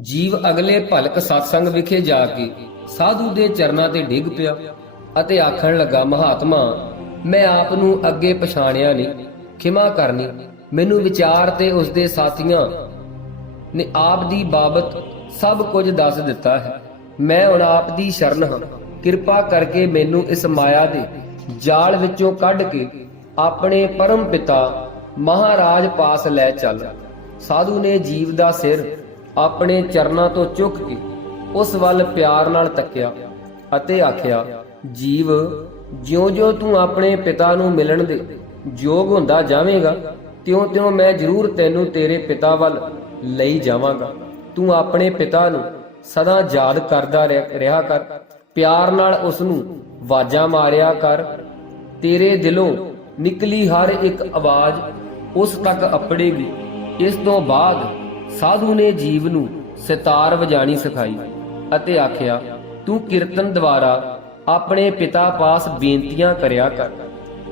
ਜੀਵ ਅਗਲੇ ਭਲਕ ਸਤਸੰਗ ਵਿਖੇ ਜਾ ਕੇ ਸਾਧੂ ਦੇ ਚਰਨਾਂ ਤੇ ਡਿੱਗ ਪਿਆ ਅਤੇ ਆਖਣ ਲੱਗਾ, ਮਹਾਤਮਾ, ਮੈਂ ਆਪ ਨੂੰ ਅੱਗੇ ਪਛਾਣਿਆ ਨਹੀਂ, ਖਿਮਾ ਕਰਨੀ। ਮੈਨੂੰ ਵਿਚਾਰ ਤੇ ਉਸ ਦੇ ਸਾਥੀਆਂ ਨੇ ਆਪ ਦੀ ਬਾਬਤ ਸਭ ਕੁਝ ਦੱਸ ਦਿੱਤਾ ਹੈ। ਮੈਂ ਹੁਣ ਆਪ ਦੀ ਸ਼ਰਨ ਹਾਂ। ਕਿਰਪਾ ਕਰਕੇ ਮੈਨੂੰ ਇਸ ਮਾਇਆ ਦੇ ਜਾਲ ਵਿੱਚੋਂ ਕੱਢ ਕੇ ਆਪਣੇ ਪਰਮ ਪਿਤਾ ਮਹਾਰਾਜ ਪਾਸ ਲੈ ਚੱਲ। ਸਾਧੂ ਨੇ ਜੀਵ ਦਾ ਸਿਰ ਆਪਣੇ ਚਰਨਾਂ ਤੋਂ ਚੁੱਕ ਕੇ ਉਸ ਵੱਲ ਪਿਆਰ ਨਾਲ ਤੱਕਿਆ ਅਤੇ ਆਖਿਆ, ਜੀਵ, ਜਿਉਂ-ਜਿਉਂ ਤੂੰ ਆਪਣੇ ਪਿਤਾ ਨੂੰ ਮਿਲਣ ਦੇ ਯੋਗ ਹੁੰਦਾ ਜਾਵੇਂਗਾ, ਤਿਉਂ-ਤਿਉਂ ਮੈਂ ਜ਼ਰੂਰ ਤੈਨੂੰ ਤੇਰੇ ਪਿਤਾ ਵੱਲ ਲਈ ਜਾਵਾਂਗਾ। ਤੂੰ ਆਪਣੇ ਪਿਤਾ ਨੂੰ ਸਦਾ ਯਾਦ ਕਰਦਾ ਰਹਿ- ਰਿਹਾ ਕਰ, ਪਿਆਰ ਨਾਲ ਉਸ ਨੂੰ ਵਾਜਾਂ ਮਾਰਿਆ ਕਰ। ਤੇਰੇ ਦਿਲੋਂ ਨਿਕਲੀ ਹਰ ਇੱਕ ਆਵਾਜ਼ ਉਸ ਤੱਕ ਅਪੜੇਗੀ। ਇਸ ਤੋਂ ਬਾਅਦ ਸਾਧੂ ਨੇ ਜੀਵ ਨੂੰ ਸਿਤਾਰ ਵਜਾਣੀ ਸਿਖਾਈ ਅਤੇ ਆਖਿਆ, ਤੂੰ ਕੀਰਤਨ ਦੁਆਰਾ ਆਪਣੇ ਪਿਤਾ ਪਾਸ ਬੇਨਤੀਆਂ ਕਰਿਆ ਕਰ।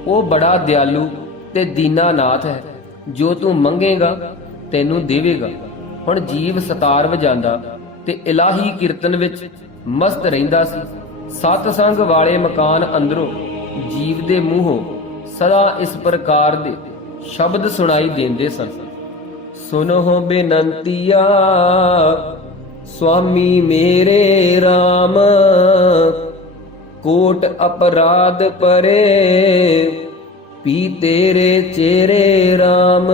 ਉਹ ਬੜਾ ਦਿਆਲੂ ਤੇ ਦੀਨਾਨਾਥ ਹੈ। ਜੋ ਤੂੰ ਮੰਗੇਗਾ, ਤੈਨੂੰ ਦੇਵੇਗਾ। ਹੁਣ ਜੀਵ ਸਿਤਾਰ ਵਜਾਂਦਾ ਤੇ ਇਲਾਹੀ ਕੀਰਤਨ ਵਿੱਚ ਮਸਤ ਰਹਿੰਦਾ ਸੀ। ਸਤ ਸੰਗ ਵਾਲੇ ਮਕਾਨ ਅੰਦਰੋਂ ਜੀਵ ਦੇ ਮੂੰਹੋਂ ਸਦਾ ਇਸ ਪ੍ਰਕਾਰ ਦੇ ਸ਼ਬਦ ਸੁਣਾਈ ਦਿੰਦੇ ਸਨ। ਸੁਨੋ ਬੇਨੰਤੀਆ, ਸੁਆਮੀ ਮੇਰੇ RAM ਕੋਟ ਅਪਰਾਧ ਪਰੇ ਪੀ ਤੇਰੇ ਚਿਹਰੇ RAM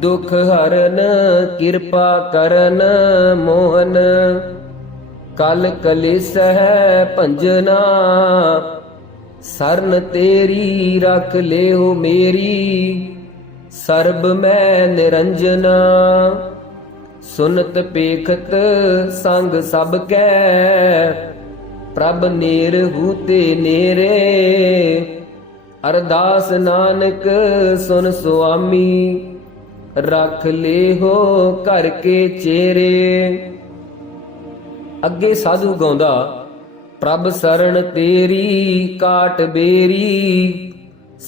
ਦੁਖ ਹਰਨ, ਕਿਰਪਾ ਕਰਨ ਮੋਹਨ। ਕਲ ਕਲਿਸ ਹੈ ਭੰਜਨਾ, ਸਰਨ ਤੇਰੀ ਰੱਖ ਲਿਓ ਮੇਰੀ। ਸਰਬ ਮੈਂ ਨਿਰੰਜਨਾ ਸੁਨਤ ਪੇਖਤ ਸੰਗ ਸਭ ਕੈ ਪ੍ਰਭ ਨੇਰ ਹੂਤੇ ਨੇਰੇ ਅਰਦਾਸ ਨਾਨਕ ਸੁਨ ਸੁਆਮੀ ਰੱਖ ਲਿਓ ਘਰ ਕੇ ਚੇਰੇ। ਅੱਗੇ ਸਾਧੂ ਗਾਉਂਦਾ, ਪ੍ਰਭ ਸਰਣ ਤੇਰੀ, ਕਾਟ ਬੇਰੀ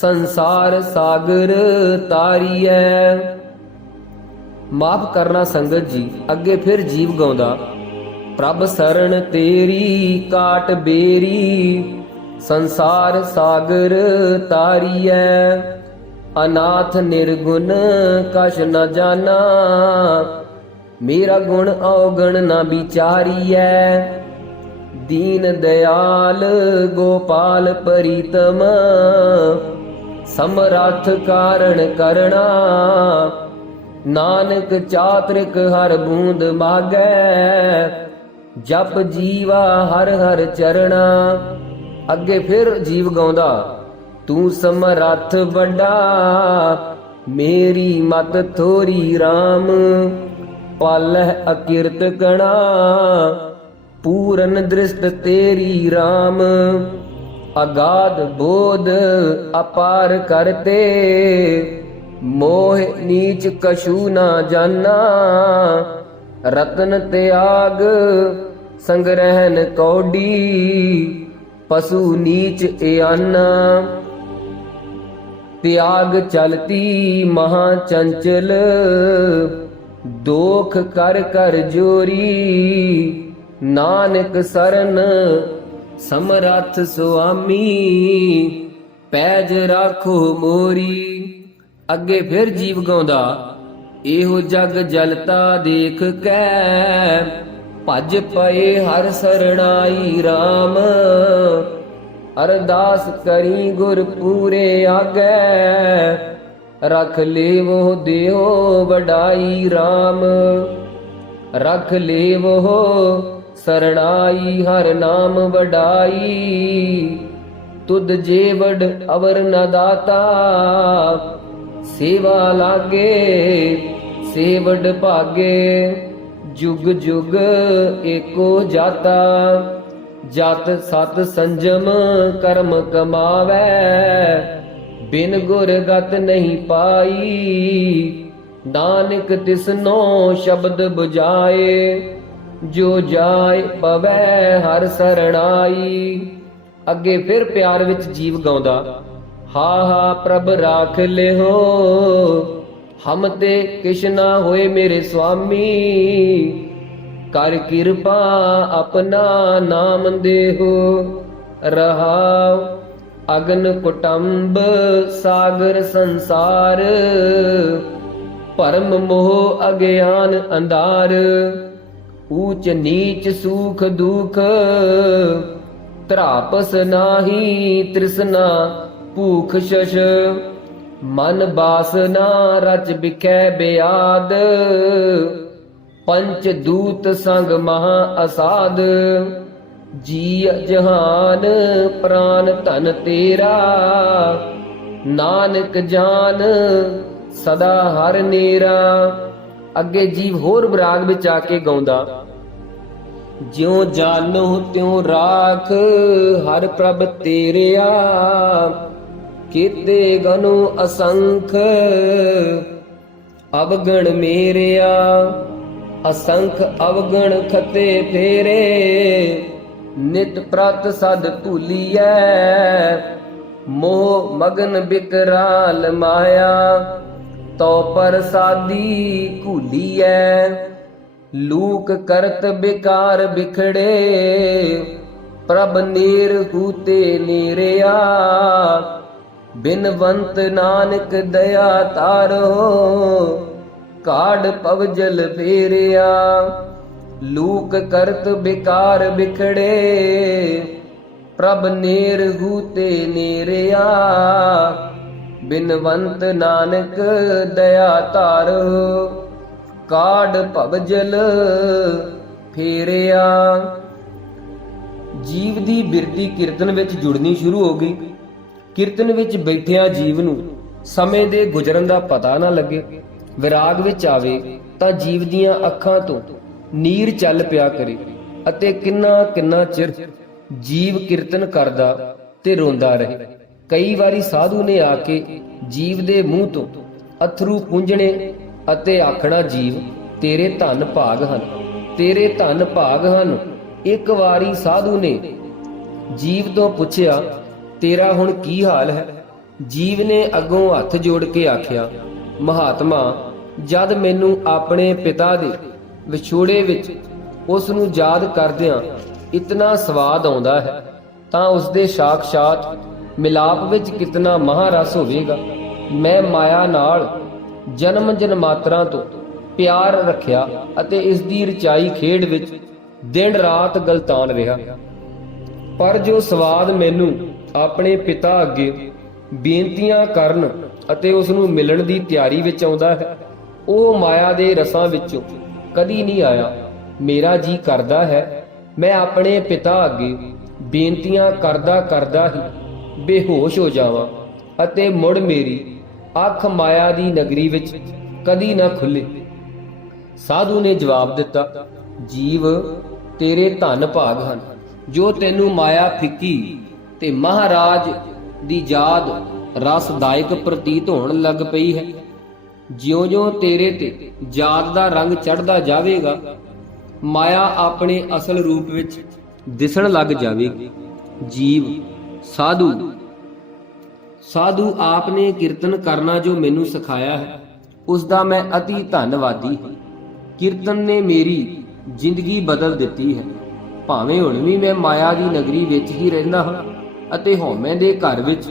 ਸੰਸਾਰ ਸਾਗਰ ਤਾਰੀਐ। ਮਾਫ ਕਰਨਾ ਸੰਗਤ ਜੀ, ਅੱਗੇ ਫਿਰ ਜੀਵ ਗਾਉਂਦਾ। ਪ੍ਰਭ ਸਰਣ ਤੇਰੀ, ਕਾਟ ਬੇਰੀ। ਸੰਸਾਰ ਸਾਗਰ ਤਾਰੀਐ। ਅਨਾਥ ਨਿਰਗੁਣ ਕਛ ਨ ਜਾਣਾ ਮੇਰਾ ਗੁਣ ਔਗਣ ਨਾ ਵਿਚਾਰੀਐ। ਦੀਨ ਦਿਆਲ ਗੋਪਾਲ ਪ੍ਰੀਤਮ। ਸਮਰੱਥ ਕਾਰਣ ਕਰਣਾ। ਨਾਨਕ ਚਾਤ੍ਰਿਕ ਹਰ ਬੂੰਦ ਮਾਗੈ, ਜਪ ਜੀਵਾ ਹਰ ਹਰ ਚਰਣਾ। ਅੱਗੇ ਫਿਰ ਜੀਵ ਗਾਉਂਦਾ, ਤੂੰ ਸਮਰੱਥ ਵੱਡਾ, ਮੇਰੀ ਮਤ ਥੋਰੀ RAM ਪਾਲਹਿ ਅਕਿਰਤ ਕਣਾ, ਪੂਰਨ ਦ੍ਰਿਸ਼ਟ ਤੇਰੀ RAM ਅਗਾਧ ਬੋਧ ਅਪਾਰ ਕਰਤੇ, ਮੋਹ ਨੀਚ ਕਛੂ ਨਾ ਜਾਣਾ ਰਤਨ ਤਿਆਗ ਸੰਗ੍ਰਹਿਨ ਕੌਡੀ, ਪਸ਼ੂ ਨੀਚ ਇਆਨਾ। ਤਿਆਗ ਚਲਤੀ ਮਹਾ ਚੰਚਲ, ਦੋਖ ਕਰ ਕਰ ਜੋਰੀ। ਨਾਨਕ ਸਰਨ ਸਮਰੱਥ ਸੁਆਮੀ, ਪੈਜ ਰਾਖੋ ਮੋਰੀ। ਅੱਗੇ ਫਿਰ ਜੀਵ ਗਾਉਂਦਾ, ਇਹੋ ਜਗ ਜਲਤਾ ਦੇਖ ਕੇ। ਭਜ ਪਏ ਹਰ ਸਰਣਾਈ RAM ਅਰਦਾਸ ਕਰੀ ਗੁਰ ਪੂਰੇ ਆਗੈ। ਰਖ ਲੇਵੋ ਦਿਓ ਵਡਾਈ RAM ਰਖ ਲੇਵੋ ਸਰਣਾਈ, ਹਰ ਨਾਮ ਵਡਾਈ। ਤੁਧ ਜੇਵੜ ਅਵਰ ਨ ਦਾਤਾ, ਸੇਵਾ ਲਾਗੇ ਸੇਵੜ ਭਾਗੇ। ਜੁਗ ਜੁਗ ਏਕੋ ਜਾਤਾ, ਜਤ ਸਤ ਸੰਜਮ ਕਰਮ ਕਮਾਵੈ। ਬਿਨ ਗੁਰ ਗਤ ਨਹੀਂ ਪਾਈ, ਨਾਨਕ ਤਿਸਨੋ ਸ਼ਬਦ 부ਜਾਏ ਜੋ ਜਾਏ ਪਵੈ ਹਰ ਸਰਣਾਈ। ਅੱਗੇ ਫਿਰ ਪਿਆਰ ਵਿੱਚ ਜੀਵ ਗਾਉਂਦਾ, ਹਾ ਹਾ ਪ੍ਰਭ ਰਾਖ ਲਿਓ ਹਮ ਤੇ ਕਿਛ ਹੋਏ ਮੇਰੇ ਸੁਆਮੀ ਕਰ ਕਿਰਪਾ ਆਪਣਾ ਨਾਮ ਦੇਹੋ। ਰਹਾਉ ਅਗਨ ਕੁਟੰਬ ਸਾਗਰ ਸੰਸਾਰ ਪਰਮ ਮੋਹ ਅਗਿਆਨ ਅੰਧਾਰ। ਊਚ ਨੀਚ ਸੁਖ ਦੁਖ ਤਰਾਪਸ ਨਾਹੀ ਤ੍ਰਿਸ਼ਨਾ, ਭੂਖ ਸ਼ਸ਼, ਮਨ ਬਾਸਨਾ ਰਚ ਬਿਖੈ ਬਿਆਦ। ਪੰਚ ਦੂਤ ਸੰਗ ਮਹਾ ਅਸਾਦ ਜੀ ਜਹਾਨ ਪ੍ਰਾਨ ਧਨ ਤੇਰਾ। ਨਾਨਕ ਜਾਨ ਸਦਾ ਹਰ ਨੀਰਾ ਅੱਗੇ ਜੀਵ ਹੋਰ ਵਿਰਾਗ ਵਿੱਚ ਆ ਕੇ ਗਾਉਂਦਾ। ਜਿਉ ਜਾਨੋ ਤਿਉ ਰਾਖ, ਹਰ ਪ੍ਰਭ ਤੇਰਿਆ। ਕੀਤੇ ਗਨੋ ਅਸੰਖ, ਅਵਗਣ ਮੇਰਿਆ। ਅਸੰਖ, ਅਵਗਣ ਖਤੇ ਫੇਰੇ, ਨਿਤ ਪ੍ਰਤ ਸਦ ਭੁਲੀਐ ਮੋਹ ਮਗਨ ਬਿਕਰਾਲ ਮਾਇਆ। ਤੋ ਪਰਸਾਦੀ ਭੁਲੀਐ ਲੂਕ ਕਰਤ ਬਿਕਾਰ ਬਿਖੜੇ, ਪ੍ਰਭ ਨੀਰ ਹੂਤੇ ਨੀਰਿਆ, ਬਿਨਵੰਤ ਨਾਨਕ ਦਇਆ ਤਾਰੋ ਕਾੜ ਪਵਜਲ ਫੇਰਿਆ, ਲੂਕ ਕਰਤ ਬਿਕਾਰ ਬਿਖੜੇ, ਪ੍ਰਭ ਨੀਰ ਹੂਤੇ ਨੀਰਿਆ। ਬਿਨਵੰਤ ਨਾਨਕ ਦਇਆ ਤਾਰੋ ਕਾੜ ਭਵਜਲ ਫੇਰਿਆ। ਜੀਵ ਦੀ ਬਿਰਤੀ ਕੀਰਤਨ ਵਿੱਚ ਜੁੜਨੀ ਸ਼ੁਰੂ ਹੋ ਗਈ। ਕੀਰਤਨ ਵਿੱਚ ਬੈਠਿਆ ਜੀਵ ਨੂੰ ਸਮੇਂ ਦੇ ਗੁਜ਼ਰਨ ਦਾ ਪਤਾ ਨਾ ਲੱਗੇ। ਵਿਰਾਗ ਵਿੱਚ ਆਵੇ ਤਾਂ ਜੀਵ ਦੀਆਂ ਅੱਖਾਂ ਤੋਂ ਨੀਰ ਚੱਲ ਪਿਆ ਕਰੇ ਅਤੇ ਕਿੰਨਾ ਕਿੰਨਾ ਚਿਰ ਜੀਵ ਕੀਰਤਨ ਕਰਦਾ ਤੇ ਰੋਂਦਾ ਰਹੇ। ਕਈ ਵਾਰੀ ਸਾਧੂ ਨੇ ਆ ਕੇ ਜੀਵ ਦੇ ਮੂੰਹ ਤੋਂ ਅਥਰੂ ਪੁੰਝਣੇ ਅਤੇ ਆਖਣਾ, ਜੀਵ, ਤੇਰੇ ਧਨ ਭਾਗ ਹਨ। ਤੇਰੇ ਧਨ ਭਾਗ ਹਨ। ਇੱਕ ਵਾਰੀ ਸਾਧੂ ਨੇ ਜੀਵ ਤੋਂ ਪੁੱਛਿਆ, ਤੇਰਾ ਹੁਣ ਕੀ ਹਾਲ ਹੈ? ਜੀਵ ਨੇ ਅੱਗੋਂ ਹੱਥ ਜੋੜ ਕੇ ਆਖਿਆ, ਮਹਾਤਮਾ, ਜਦ ਮੈਨੂੰ ਆਪਣੇ ਪਿਤਾ ਦੇ ਵਿਛੋੜੇ ਵਿੱਚ ਉਸ ਨੂੰ ਯਾਦ ਕਰਦਿਆਂ ਇਤਨਾ ਸਵਾਦ ਆਉਂਦਾ ਹੈ, ਤਾਂ ਉਸ ਦੇ ਸਾਖਸ਼ਾਤ ਮਿਲਾਪ ਵਿੱਚ ਕਿਤਨਾ ਮਹਾਰਸ ਹੋਵੇਗਾ। ਮੈਂ ਮਾਇਆ ਨਾਲ ਜਨਮ ਜਨਮਾਤਰਾਂ ਤੋਂ ਪਿਆਰ ਰੱਖਿਆ ਅਤੇ ਇਸ ਦੀ ਰਚਾਈ ਖੇਡ ਵਿੱਚ ਦਿਨ ਰਾਤ ਗਲਤਾਨ ਰਿਹਾ। ਪਰ ਜੋ ਸਵਾਦ ਮੈਨੂੰ ਆਪਣੇ ਪਿਤਾ ਅੱਗੇ ਬੇਨਤੀਆਂ ਕਰਨ ਅਤੇ ਉਸ ਨੂੰ ਮਿਲਣ ਦੀ ਤਿਆਰੀ ਵਿੱਚ ਆਉਂਦਾ ਹੈ, ਉਹ ਮਾਇਆ ਦੇ ਰਸਾਂ ਵਿੱਚੋਂ ਕਦੀ ਨਹੀਂ ਆਇਆ। ਮੇਰਾ ਜੀ ਕਰਦਾ ਹੈ, ਮੈਂ ਆਪਣੇ ਪਿਤਾ ਅੱਗੇ ਬੇਨਤੀਆਂ ਕਰਦਾ ਕਰਦਾ ਹੀ ਬੇਹੋਸ਼ ਹੋ ਜਾਵਾਂ ਅਤੇ ਮੁੜ ਮੇਰੀ ਅੱਖ ਮਾਇਆ ਦੀ ਨਗਰੀ ਵਿੱਚ ਕਦੀ ਨਾ ਖੁੱਲੇ। ਸਾਧੂ ਨੇ ਜਵਾਬ ਦਿੱਤਾ, ਜੀਵ, ਤੇਰੇ ਧਨ ਭਾਗ ਹਨ, ਜੋ ਤੈਨੂੰ ਮਾਇਆ ਫਿੱਕੀ ਤੇ ਮਹਾਰਾਜ ਦੀ ਯਾਦ ਰਸਦਾਇਕ ਪ੍ਰਤੀਤ ਹੋਣ ਲੱਗ ਪਈ ਹੈ। ਜਿਉਂ-ਜਿਉਂ ਤੇਰੇ ਤੇ ਯਾਦ ਦਾ ਰੰਗ ਚੜਦਾ ਜਾਵੇਗਾ, ਮਾਇਆ ਆਪਣੇ ਅਸਲ ਰੂਪ ਵਿੱਚ ਦਿਸਣ ਲੱਗ ਜਾਵੇਗੀ। ਜੀਵ ਸਾਧੂ ਸਾਧੂ ਆਪ ਨੇ ਕੀਰਤਨ ਕਰਨਾ ਜੋ ਮੈਨੂੰ ਸਿਖਾਇਆ ਹੈ ਉਸ ਦਾ ਮੈਂ ਅਤੀ ਧੰਨਵਾਦੀ ਹਾਂ। ਕੀਰਤਨ ਨੇ ਮੇਰੀ ਜ਼ਿੰਦਗੀ ਬਦਲ ਦਿੱਤੀ ਹੈ। ਭਾਵੇਂ ਹੁਣ ਵੀ ਮੈਂ ਮਾਇਆ ਦੀ ਨਗਰੀ ਵਿੱਚ ਹੀ ਰਹਿੰਦਾ ਹਾਂ ਅਤੇ ਹਉਮੈ ਦੇ ਘਰ ਵਿੱਚ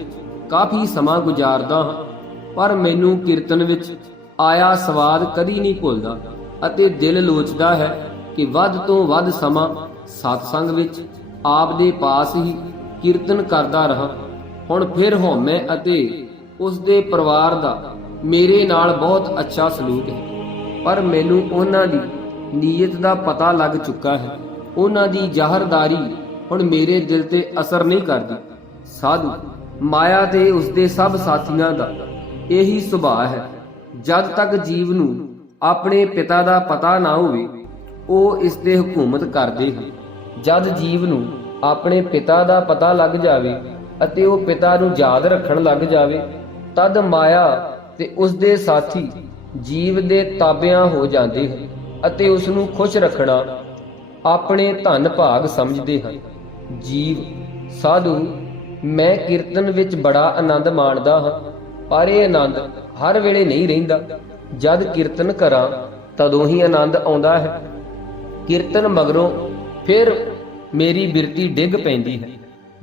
ਕਾਫੀ ਸਮਾਂ ਗੁਜ਼ਾਰਦਾ ਹਾਂ, ਪਰ ਮੈਨੂੰ ਕੀਰਤਨ ਵਿੱਚ ਆਇਆ ਸਵਾਦ ਕਦੀ ਨਹੀਂ ਭੁੱਲਦਾ ਅਤੇ ਦਿਲ ਲੋਚਦਾ ਹੈ ਕਿ ਵੱਧ ਤੋਂ ਵੱਧ ਸਮਾਂ ਸਤਸੰਗ ਵਿੱਚ ਆਪ ਦੇ ਪਾਸ ਹੀ ਕੀਰਤਨ ਕਰਦਾ ਰਹਾ। ਹੁਣ ਫਿਰ ਹਉਮੈ ਅਤੇ ਉਸ ਦੇ ਪਰਿਵਾਰ ਦਾ ਮੇਰੇ ਨਾਲ ਬਹੁਤ ਅੱਛਾ ਸਲੂਕ ਹੈ। ਪਰ ਮੈਨੂੰ ਉਹਨਾਂ ਦੀ ਨੀਅਤ ਦਾ ਪਤਾ ਲੱਗ ਚੁੱਕਾ ਹੈ। ਉਹਨਾਂ ਦੀ ਜ਼ਾਹਰਦਾਰੀ ਹੁਣ ਮੇਰੇ ਦਿਲ ਤੇ ਅਸਰ ਨਹੀਂ ਕਰਦੀ। ਸਾਧੂ, ਮਾਇਆ ਤੇ ਉਸਦੇ ਸਭ ਸਾਥੀਆਂ ਦਾ ਇਹੀ ਸੁਭਾਅ ਹੈ। ਜਦ ਤੱਕ ਜੀਵ ਨੂੰ ਆਪਣੇ ਪਿਤਾ ਦਾ ਪਤਾ ਨਾ ਹੋਵੇ, ਉਹ ਇਸ ਤੇ ਹਕੂਮਤ ਕਰਦੇ ਹਨ। ਜਦ ਜੀਵ ਨੂੰ ਆਪਣੇ ਪਿਤਾ ਦਾ ਪਤਾ ਲੱਗ ਜਾਵੇ ਅਤੇ ਉਹ ਪਿਤਾ ਨੂੰ ਯਾਦ ਰੱਖਣ ਲੱਗ ਜਾਵੇ, ਤਦ ਮਾਇਆ ਤੇ ਉਸ ਦੇ ਸਾਥੀ ਜੀਵ ਦੇ ਤਾਬਿਆਂ ਹੋ ਜਾਂਦੇ ਹਨ ਅਤੇ ਉਸ ਨੂੰ ਖੁਸ਼ ਰੱਖਣਾ ਆਪਣੇ ਧਨ ਭਾਗ ਸਮਝਦੇ ਹਨ। ਜੀਵ, ਸਾਧੂ, ਮੈਂ ਕੀਰਤਨ ਵਿੱਚ ਬੜਾ ਆਨੰਦ ਮਾਣਦਾ ਹਾਂ, ਪਰ ਇਹ ਆਨੰਦ ਹਰ ਵੇਲੇ ਨਹੀਂ ਰਹਿੰਦਾ। ਜਦ ਕੀਰਤਨ ਕਰਾਂ, ਤਦੋਂ ਹੀ ਆਨੰਦ ਆਉਂਦਾ ਹੈ। ਕੀਰਤਨ ਮਗਰੋਂ ਫਿਰ ਮੇਰੀ ਬਿਰਤੀ ਡਿੱਗ ਪੈਂਦੀ ਹੈ।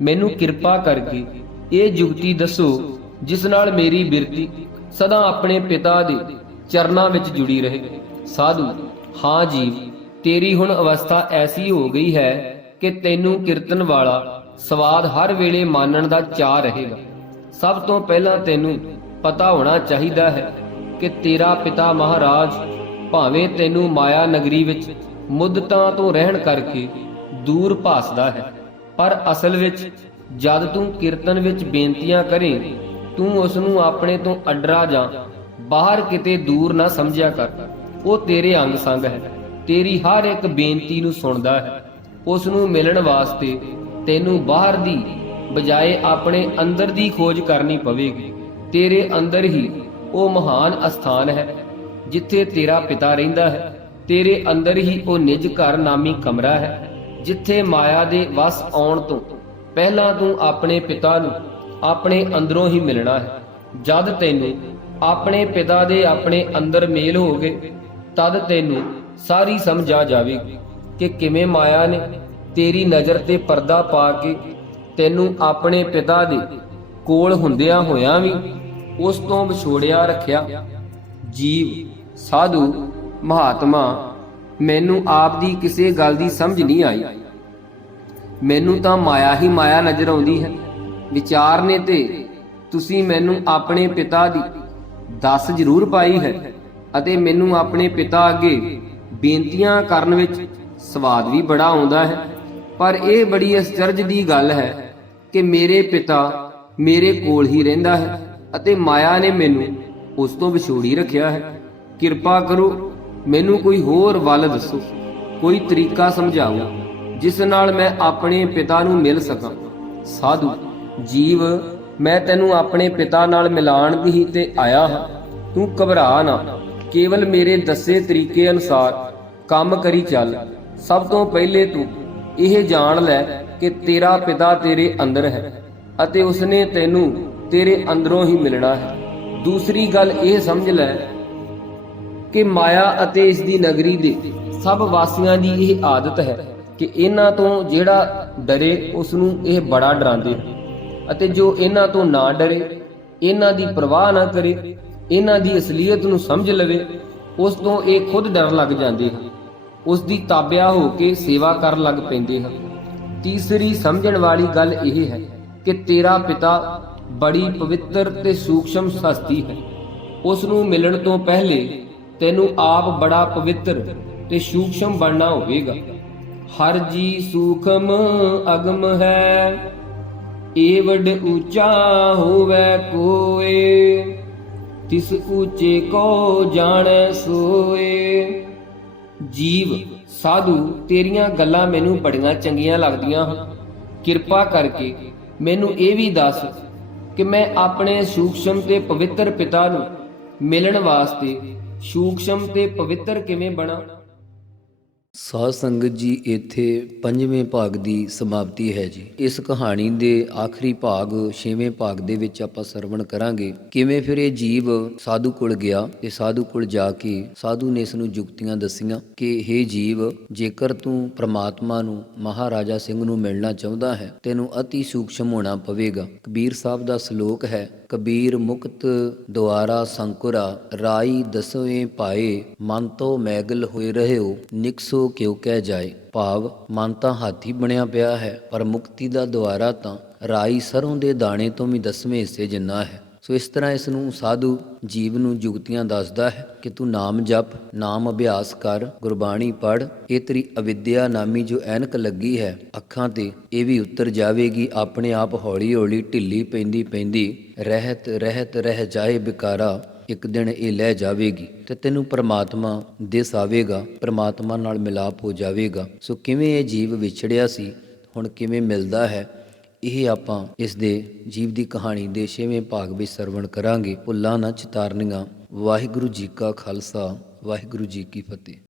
ਮੈਨੂੰ ਕਿਰਪਾ ਕਰਕੇ ਇਹ ਜੁਗਤੀ ਦੱਸੋ, ਜਿਸ ਨਾਲ ਮੇਰੀ ਬਿਰਤੀ ਸਦਾ ਆਪਣੇ ਪਿਤਾ ਦੇ ਚਰਨਾਂ ਵਿੱਚ ਜੁੜੀ ਰਹੇ। ਸਾਧੂ, ਹਾਂ ਜੀ, ਤੇਰੀ ਹੁਣ ਅਵਸਥਾ ਐਸੀ ਹੋ ਗਈ ਹੈ ਕਿ ਤੈਨੂੰ ਕੀਰਤਨ ਵਾਲਾ ਸਵਾਦ ਹਰ ਵੇਲੇ ਮਾਨਣ ਦਾ ਚਾਹ ਰਹੇਗਾ। ਸਭ ਤੋਂ ਪਹਿਲਾਂ ਤੈਨੂੰ ਪਤਾ ਹੋਣਾ ਚਾਹੀਦਾ ਹੈ ਕਿ ਤੇਰਾ ਪਿਤਾ ਮਹਾਰਾਜ ਭਾਵੇਂ ਤੈਨੂੰ ਮਾਇਆ ਨਗਰੀ ਵਿੱਚ ਮੁੱਦਤਾਂ ਤੋਂ ਰਹਿਣ ਕਰਕੇ ਦੂਰ ਭਾਸਦਾ ਹੈ। ਪਰ ਅਸਲ ਵਿੱਚ, ਜਦ ਤੂੰ ਕੀਰਤਨ ਵਿੱਚ ਬੇਨਤੀਆਂ ਕਰੇ, ਤੂੰ ਉਸ ਨੂੰ ਆਪਣੇ ਤੋਂ ਅੱਡਰਾ ਜਾਂ ਬਾਹਰ ਕਿਤੇ ਦੂਰ ਨਾ ਸਮਝਿਆ ਕਰ। ਉਹ ਤੇਰੇ ਅੰਗ ਸੰਗ ਹੈ। ਤੇਰੀ ਹਰ ਇੱਕ ਬੇਨਤੀ ਨੂੰ ਸੁਣਦਾ ਹੈ। ਉਸ ਨੂੰ ਮਿਲਣ ਵਾਸਤੇ ਤੈਨੂੰ ਬਾਹਰ ਦੀ ਬਜਾਏ ਆਪਣੇ ਅੰਦਰ ਦੀ ਖੋਜ ਕਰਨੀ ਪਵੇਗੀ। ਤੇਰੇ ਅੰਦਰ ਹੀ ਉਹ ਮਹਾਨ ਅਸਥਾਨ ਹੈ, ਜਿੱਥੇ ਤੇਰਾ ਪਿਤਾ ਰਹਿੰਦਾ ਹੈ। ਤੇਰੇ ਅੰਦਰ ਹੀ ਉਹ ਨਿਜ ਘਰ ਨਾਮੀ ਕਮਰਾ ਹੈ। ਜਿੱਥੇ ਮਾਇਆ ਦੇ ਵਸ ਆਉਣ ਤੋਂ ਪਹਿਲਾਂ ਤੂੰ ਆਪਣੇ ਪਿਤਾ ਨੂੰ ਆਪਣੇ ਅੰਦਰੋਂ ਹੀ ਮਿਲਣਾ ਹੈ। ਜਦ ਤੈਨੂੰ ਆਪਣੇ ਪਿਤਾ ਦੇ ਆਪਣੇ ਅੰਦਰ ਮੇਲ ਹੋ ਤਦ ਤੈਨੂੰ ਸਾਰੀ ਸਮਝ ਆ ਜਾਵੇਗੀ ਕਿ ਕਿਵੇਂ ਮਾਇਆ ਨੇ ਤੇਰੀ ਨਜ਼ਰ ਤੇ ਪਰਦਾ ਪਾ ਕੇ ਤੈਨੂੰ ਆਪਣੇ ਪਿਤਾ ਦੇ ਕੋਲ ਹੁੰਦਿਆਂ ਹੋਇਆਂ ਵੀ ਉਸ ਤੋਂ ਵਿਛੋੜਿਆ ਰੱਖਿਆ। ਜੀਵ, ਸਾਧੂ, ਮਹਾਤਮਾ ਮੈਨੂੰ ਆਪ ਦੀ ਕਿਸੇ ਗੱਲ ਦੀ ਸਮਝ ਨਹੀਂ ਆਈ। ਮੈਨੂੰ ਤਾਂ ਮਾਇਆ ਹੀ ਮਾਇਆ ਨਜ਼ਰ ਆਉਂਦੀ ਹੈ। ਵਿਚਾਰ ਨੇ ਤੇ ਤੁਸੀਂ ਮੈਨੂੰ ਆਪਣੇ ਪਿਤਾ ਦੀ ਦੱਸ ਜ਼ਰੂਰ ਪਾਈ ਹੈ ਅਤੇ ਮੈਨੂੰ ਆਪਣੇ ਪਿਤਾ ਅੱਗੇ ਬੇਨਤੀਆਂ ਕਰਨ ਵਿੱਚ ਸਵਾਦ ਵੀ ਬੜਾ ਆਉਂਦਾ ਹੈ। ਪਰ ਇਹ ਬੜੀ ਅਸਚਰਜ ਦੀ ਗੱਲ ਹੈ ਕਿ ਮੇਰੇ ਪਿਤਾ ਮੇਰੇ ਕੋਲ ਹੀ ਰਹਿੰਦਾ ਹੈ ਅਤੇ ਮਾਇਆ ਨੇ ਮੈਨੂੰ ਉਸ ਤੋਂ ਵਿਛੋੜੀ ਰੱਖਿਆ ਹੈ। ਕਿਰਪਾ ਕਰੋ ਮੈਨੂੰ ਕੋਈ ਹੋਰ ਵੱਲ ਦੱਸੋ, ਕੋਈ ਤਰੀਕਾ ਸਮਝਾਓ, ਜਿਸ ਨਾਲ ਮੈਂ ਆਪਣੇ ਪਿਤਾ ਨੂੰ ਮਿਲ ਸਕਾਂ। ਸਾਧੂ, ਜੀਵ, ਮੈਂ ਤੈਨੂੰ ਆਪਣੇ ਪਿਤਾ ਨਾਲ ਮਿਲਾਣ ਦੀ ਤੇ ਆਇਆ ਹਾਂ। ਤੂੰ ਘਬਰਾ ਨਾ, ਕੇਵਲ ਮੇਰੇ ਦੱਸੇ ਤਰੀਕੇ ਅਨੁਸਾਰ ਕੰਮ ਕਰੀ ਚੱਲ। ਸਭ ਤੋਂ ਪਹਿਲੇ ਤੂੰ ਇਹ ਜਾਣ ਲੈ ਕਿ ਤੇਰਾ ਪਿਤਾ ਤੇਰੇ ਅੰਦਰ ਹੈ ਅਤੇ ਉਸਨੇ ਤੈਨੂੰ ਤੇਰੇ ਅੰਦਰੋਂ ਹੀ ਮਿਲਣਾ ਹੈ। ਦੂਸਰੀ ਗੱਲ ਇਹ ਸਮਝ ਲੈ ਕਿ ਮਾਇਆ ਅਤੇ ਇਸ ਦੀ ਨਗਰੀ ਦੇ ਸਭ ਵਾਸੀਆਂ ਦੀ ਇਹ ਆਦਤ ਹੈ ਕਿ ਇਹਨਾਂ ਤੋਂ ਜਿਹੜਾ ਡਰੇ ਉਸ ਨੂੰ ਇਹ ਬੜਾ ਡਰਾਉਂਦੇ ਹਨ। ਅਤੇ ਜੋ ਇਹਨਾਂ ਤੋਂ ਨਾ ਡਰੇ, ਇਹਨਾਂ ਦੀ ਪਰਵਾਹ ਨਾ ਕਰੇ, ਇਹਨਾਂ ਦੀ ਅਸਲੀਅਤ ਨੂੰ ਸਮਝ ਲਵੇ, ਉਸ ਤੋਂ ਇਹ ਖੁਦ ਡਰਨ ਲੱਗ ਜਾਂਦੇ ਹਨ। ਉਸ ਦੀ ਤਾਬਿਆ ਹੋ ਕੇ ਸੇਵਾ ਕਰਨ ਲੱਗ ਪੈਂਦੇ ਹਨ। ਤੀਸਰੀ ਸਮਝਣ ਵਾਲੀ ਗੱਲ ਇਹ ਹੈ ਕਿ ਤੇਰਾ ਪਿਤਾ ਬੜੀ ਪਵਿੱਤਰ ਤੇ ਸੂਖਸ਼ਮ ਹਸਤੀ ਹੈ। ਉਸ ਨੂੰ ਮਿਲਣ ਤੋਂ ਪਹਿਲੇ ਤੈਨੂੰ ਆਪ ਬੜਾ ਪਵਿੱਤਰ ਤੇ ਸੂਖਸ਼ਮ ਬਣਨਾ ਹੋਵੇਗਾ। ਹਰ ਜੀ ਸੂਖਮ ਅਗਮ ਹੈ ਏ ਉੱਚਾ ਹੋਵੇ ਕੋਏ, ਤਿਸ ਉੱਚੇ ਕੋ ਜਾਣੈ ਸੋਏ। ਜੀਵ, ਸਾਧੂ, ਤੇਰੀਆਂ ਗੱਲਾਂ ਮੈਨੂੰ ਬੜੀਆਂ ਚੰਗੀਆਂ ਲੱਗਦੀਆਂ ਹਨ। ਕਿਰਪਾ ਕਰਕੇ ਮੈਨੂੰ ਇਹ ਵੀ ਦੱਸ ਕਿ ਮੈਂ ਆਪਣੇ ਸੂਖਸ਼ਮ ਤੇ ਪਵਿੱਤਰ ਪਿਤਾ ਨੂੰ ਮਿਲਣ ਵਾਸਤੇ ਸੂਖਸ਼ਮ ਤੇ ਪਵਿੱਤਰ ਕਿਵੇਂ ਬਣਾ? ਸਾਧ ਸੰਗਤ ਜੀ, ਇੱਥੇ ਪੰਜਵੇਂ ਭਾਗ ਦੀ ਸਮਾਪਤੀ ਹੈ ਜੀ। ਇਸ ਕਹਾਣੀ ਦੇ ਆਖਰੀ ਭਾਗ, ਛੇਵੇਂ ਭਾਗ ਦੇ ਵਿੱਚ ਆਪਾਂ ਸਰਵਣ ਕਰਾਂਗੇ। ਕਿਵੇਂ ਫਿਰ ਇਹ ਜੀਵ ਸਾਧੂ ਕੋਲ ਗਿਆ ਤੇ ਸਾਧੂ ਕੋਲ ਜਾ ਕੇ ਸਾਧੂ ਨੇ ਇਸ ਨੂੰ ਜੁਗਤੀਆਂ ਦੱਸੀਆਂ ਕਿ हे ਜੀਵ, ਜੇਕਰ ਤੂੰ ਪ੍ਰਮਾਤਮਾ ਨੂੰ, ਮਹਾਰਾਜਾ ਸਿੰਘ ਨੂੰ ਮਿਲਣਾ ਚਾਹੁੰਦਾ ਹੈ, ਤੈਨੂੰ ਅਤੀ ਸੂਖਸ਼ਮ ਹੋਣਾ ਪਵੇਗਾ। ਕਬੀਰ ਸਾਹਿਬ ਦਾ ਸ਼ਲੋਕ ਹੈ, ਕਬੀਰ ਮੁਕਤ ਦੁਆਰਾ ਸੰਕੁਰਾ, ਰਾਈ ਦਸਵੇਂ ਪਾਏ, ਮਨ ਤੋਂ ਮੈਗਲ ਹੋਏ ਰਹਿਓ, ਨਿਕਸੋ ਕਿਉ ਕਹਿ ਜਾਏ, ਭਾਵ ਮਨ ਤਾਂ ਹਾਥੀ ਬਣਿਆ ਪਿਆ ਹੈ, ਪਰ ਮੁਕਤੀ ਦਾ ਦੁਆਰਾ ਤਾਂ ਰਾਈ ਸਰੋਂ ਦੇ ਦਾਣੇ ਤੋਂ ਵੀ ਦਸਵੇਂ ਹਿੱਸੇ ਜਿੰਨਾ ਹੈ। ਸੋ ਇਸ ਤਰ੍ਹਾਂ ਇਸ ਨੂੰ ਸਾਧੂ ਜੀਵ ਨੂੰ ਜੁਗਤੀਆਂ ਦੱਸਦਾ ਹੈ ਕਿ ਤੂੰ ਨਾਮ ਜਪ, ਨਾਮ ਅਭਿਆਸ ਕਰ, ਗੁਰਬਾਣੀ ਪੜ ਇਹ ਤੇਰੀ ਅਵਿਦਿਆ ਨਾਮੀ ਜੋ ਐਨਕ ਲੱਗੀ ਹੈ, ਅੱਖਾਂ ਤੇ ਇਹ ਵੀ ਉਤਰ ਜਾਵੇਗੀ, ਆਪਣੇ ਆਪ ਹੌਲੀ ਹੌਲੀ ਢਿੱਲੀ ਪੈਂਦੀ ਪੈਂਦੀ ਰਹਿਤ ਰਹਿਤ ਰਹਿ ਜਾਏ ਬਿਕਾਰਾ ਇੱਕ ਦਿਨ ਇਹ ਲੈ ਜਾਵੇਗੀ ਤੇ ਤੈਨੂੰ ਪਰਮਾਤਮਾ ਦਿਸ ਆਵੇਗਾ ਪਰਮਾਤਮਾ ਨਾਲ ਮਿਲਾਪ ਹੋ ਜਾਵੇਗਾ। ਸੋ ਕਿਵੇਂ ਇਹ ਜੀਵ ਵਿਛੜਿਆ ਸੀ, ਹੁਣ ਕਿਵੇਂ ਮਿਲਦਾ ਹੈ, ਇਹ ਆਪਾਂ ਇਸ ਦੇ ਜੀਵ ਦੀ ਕਹਾਣੀ ਦੇ 6ਵੇਂ ਭਾਗ ਵਿੱਚ ਸਰਵਣ ਕਰਾਂਗੇ। ਭੁੱਲਾਂ ਨਾ ਚਿਤਾਰਨੀਆਂ। ਵਾਹਿਗੁਰੂ ਜੀ ਕਾ ਖਾਲਸਾ, ਵਾਹਿਗੁਰੂ ਜੀ ਕੀ ਫਤਿਹ।